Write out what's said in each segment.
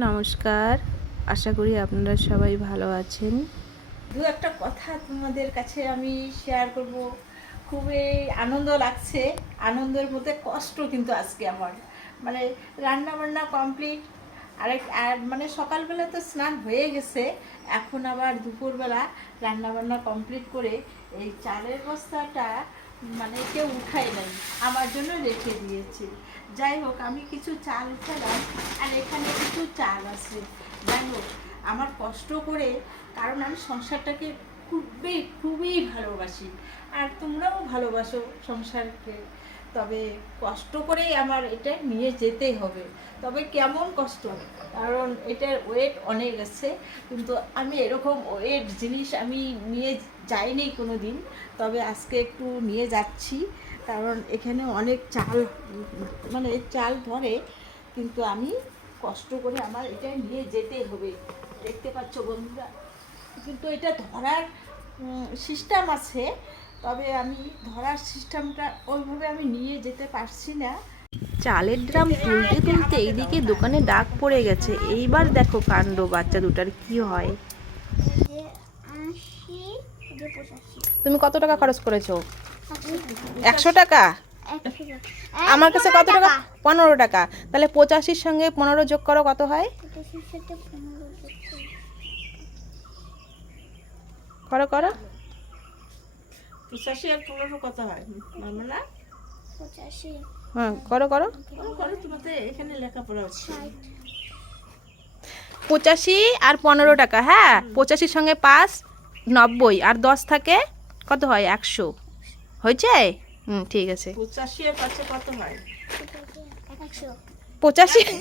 নমস্কার, আশা করি আপনারা সবাই ভালো আছেন। দু একটা কথা তোমাদের কাছে আমি শেয়ার করব। খুবই আনন্দ লাগছে, আনন্দের মধ্যে কষ্ট কিন্তু আজকে আমার মানে রান্না বান্না কমপ্লিট। আর মানে সকালবেলা তো স্নান হয়ে গেছে, এখন আবার দুপুরবেলা রান্না বান্না কমপ্লিট করে এই চালের বস্তাটা মানে কেউ উঠাই নাই, আমার জন্য রেখে দিয়েছে। যাই হোক, আমি কিছু চাল উঠালাম আর এখানে কিছু চাল আছে। যাই হোক, আমার কষ্ট করে, কারণ আমি সংসারটাকে খুবই খুবই ভালোবাসি, আর তোমরাও ভালোবাসো সংসারকে। তবে কষ্ট করেই আমার এটা নিয়ে যেতেই হবে। তবে কেমন কষ্ট, কারণ এটার ওয়েট অনেক আছে, কিন্তু আমি এরকম ওয়েট জিনিস আমি নিয়ে যাইনি কোনো দিন। তবে আজকে একটু নিয়ে যাচ্ছি, কারণ এখানে অনেক চাল মানে চাল ধরে, কিন্তু আমি কষ্ট করে আমার এটা নিয়ে যেতেই হবে। দেখতে পাচ্ছ বন্ধুরা, কিন্তু এটা ধরার সিস্টেম আছে, তবে আমি ধরার সিস্টেমটা ওইভাবে আমি নিয়ে যেতে পারছি না। চালের ড্রাম তুলতে তুলতে এইদিকে দোকানে ডাক পড়ে গেছে। এইবার দেখো কাণ্ড, বাচ্চা দুটার কি হয়। তুমি কত টাকা খরচ করেছো? 100 টাকা। আমার কাছে কত টাকা? 15 টাকা। তাহলে 85-র সঙ্গে 15 যোগ করো, কত হয়? করো করো। 85 আর 15 কত হয় মামলা? 85। হ্যাঁ, করো করো। করো, তোমাদের এখানে লেখাপড়া হচ্ছে। 85 আর 15 টাকা। হ্যাঁ, 85-র সঙ্গে 5 90, আর 10 থাকে কত হয়? 100 হয়েছে। ঠিক আছে। 85 আর 5 কত হয়? 85।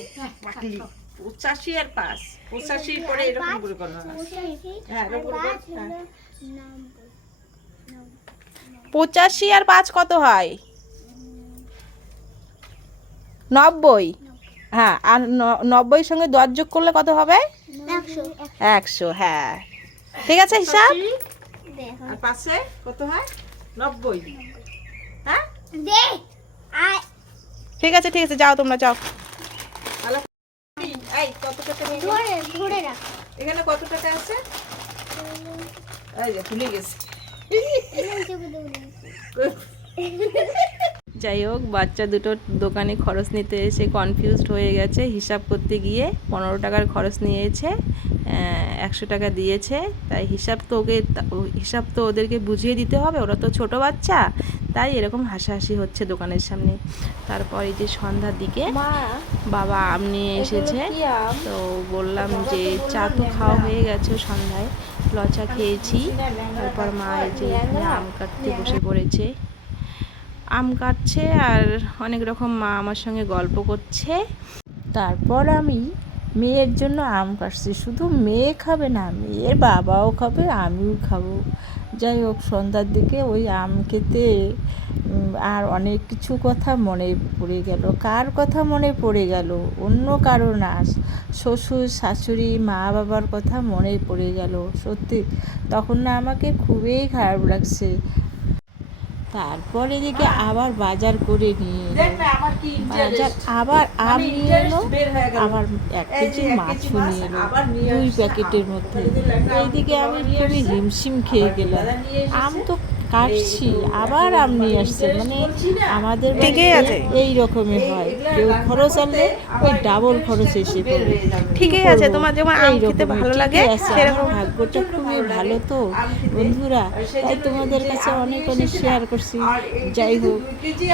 85 আর 5, 85 করে এরকম করে করো। হ্যাঁ, এরকম করে। 85 আর 5 কত হয়? 90। হ্যাঁ, আর 90-র সঙ্গে 10 যোগ করলে কত হবে? 100। হ্যাঁ, ঠিক আছে হিসাব। আর পাশে কত হয়? 90। হ্যাঁ, ঠিক আছে ঠিক আছে, যাও তোমরা যাও। এই কত টাকা নিয়ে ধরে রাখ। এখানে কত টাকা আছে? এই যে ভুলে গেছি। যাই হোক, বাচ্চা দুটো দোকানে খরচ নিতে এসে কনফিউজড হয়ে গেছে। হিসাব করতে গিয়ে 15 টাকার খরচ নিয়েছে, 100 টাকা দিয়েছে। তাই হিসাব তো ওদেরকে বুঝিয়ে দিতে হবে, ওরা তো ছোট বাচ্চা। তাই এরকম হাসাহাসি হচ্ছে দোকানের সামনে। তারপর এই যে সন্ধ্যার দিকে বাবা আম নিয়ে এসেছে, তো বললাম যে চা তো খাওয়া হয়ে গেছে, সন্ধ্যায় লচা খেয়েছি। তারপর মা এই যে এখানে আম কাটতে বসে পড়েছে, আম কাটছে আর অনেক রকম মা আমার সঙ্গে গল্প করছে। তারপর আমি মেয়ের জন্য আম কাটছি। শুধু মেয়ে খাবে না, মেয়ের বাবাও খাবে, আমিও খাবো। যাই হোক, সন্ধ্যার দিকে ওই আম খেতে আর অনেক কিছু কথা মনে পড়ে গেল। কার কথা মনে পড়ে গেল? অন্য কারো না, শ্বশুর শাশুড়ি মা বাবার কথা মনে পড়ে গেল। সত্যি তখন না আমাকে খুবই খারাপ লাগছে। তারপর এদিকে আবার বাজার করে নিয়ে এলো, বাজার আবার আম নিয়ে এলো, আবার 1 কেজি মাছও নিয়ে এলো 2 প্যাকেটের মধ্যে। এইদিকে আমি খুবই হিমশিম খেয়ে গেলাম। আম তো কাটছি, আবার আম নিয়ে আসছে। মানে আমাদের বাড়িতে এই রকমের হয়, কেউ খরচ আনলে ওই ডাবল খরচ এসে পড়ে। ঠিকই আছে, তোমার যেমন আম খেতে ভালো লাগে সেরকম ভাগ্যটা খুবই ভালো তো বন্ধুরা, তাই তোমাদের কাছে অনেক অনেক শেয়ার করছি। যাই হোক,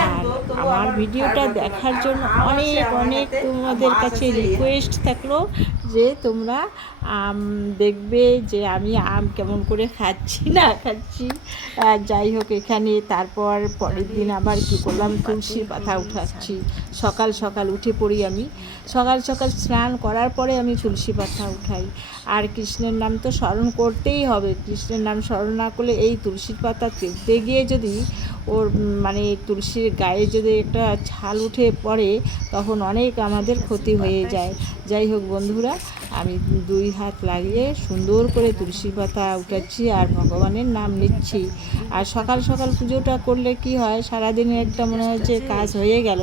আর আমার ভিডিওটা দেখার জন্য অনেক অনেক তোমাদের কাছে রিকোয়েস্ট থাকলো যে তোমরা আম দেখবে যে আমি আম কেমন করে খাচ্ছি না খাচ্ছি। যাই হোক, এখানে তারপর পরের দিন আবার কী করলাম, তুলসী পাতা উঠাচ্ছি। সকাল সকাল উঠে পড়ি আমি, সকাল সকাল স্নান করার পরে আমি তুলসী পাতা উঠাই। আর কৃষ্ণের নাম তো স্মরণ করতেই হবে, কৃষ্ণের নাম স্মরণ না করলে এই তুলসীর পাতা তুলতে গিয়ে যদি ওর মানে তুলসীর গায়ে যদি একটা ছাল উঠে পড়ে, তখন অনেক আমাদের ক্ষতি হয়ে যায়। যাই হোক বন্ধুরা, আমি 2 হাত লাগিয়ে সুন্দর করে তুলসী পাতা উঠাচ্ছি আর ভগবানের নাম নিচ্ছি। আর সকাল সকাল পুজোটা করলে কি হয়, সারাদিনে একটা মনে হয় যে কাজ হয়ে গেল।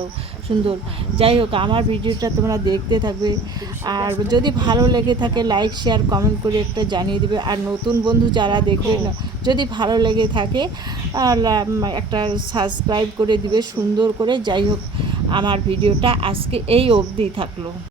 সুন্দর। যাই হোক, আমার ভিডিওটা তোমরা দেখতে থাকবে, আর যদি ভালো লেগে থাকে লাইক শেয়ার কমেন্ট করে একটা জানিয়ে দেবে। আর নতুন বন্ধু যারা দেখবে না, যদি ভালো লেগে থাকে একটা সাবস্ক্রাইব করে দিবে সুন্দর করে। যাই হোক, আমার ভিডিওটা আজকে এই অবধি থাকলো।